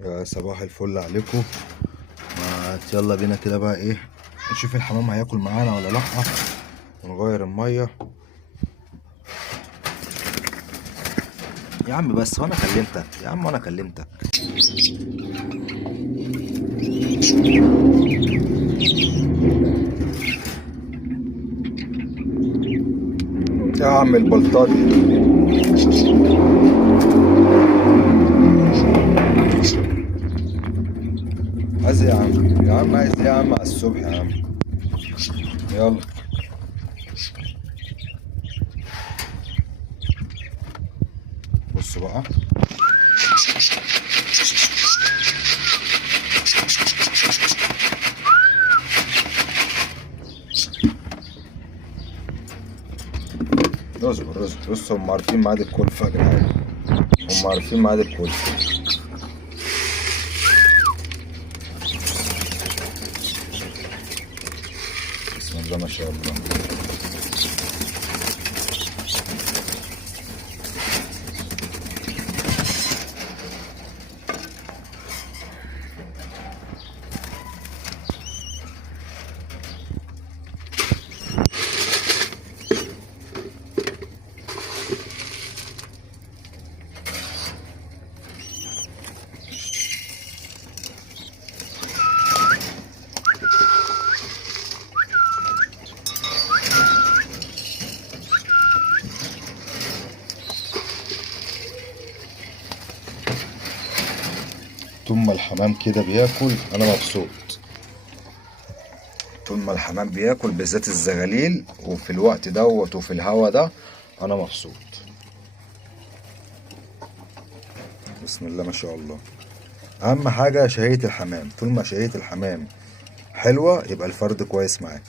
يا صباح الفل عليكم. ما يلا بينا كده بقى ايه، نشوف الحمام هياكل معانا ولا لا، ونغير الميه. يا عم بس وانا كلمتك يا عم، وانا كلمتك يا عم البلطجي. عايز إيه يا عم؟ يا عم عايز ايه يا عم على الصبح يا عم؟ يلا بص بقى. اصبر اصبر، بص هم عارفين ميعاد الكلفة يا جدعان، هم عارفين ميعاد الكلفة. بسم الله ما شاء الله. طول ما الحمام كده بياكل انا مبسوط. طول ما الحمام بياكل بالذات الزغاليل، وفي الوقت دوت وفي الهوا ده انا مبسوط. بسم الله ما شاء الله. اهم حاجة شهية الحمام، طول ما شهية الحمام حلوة يبقى الفرد كويس معاك.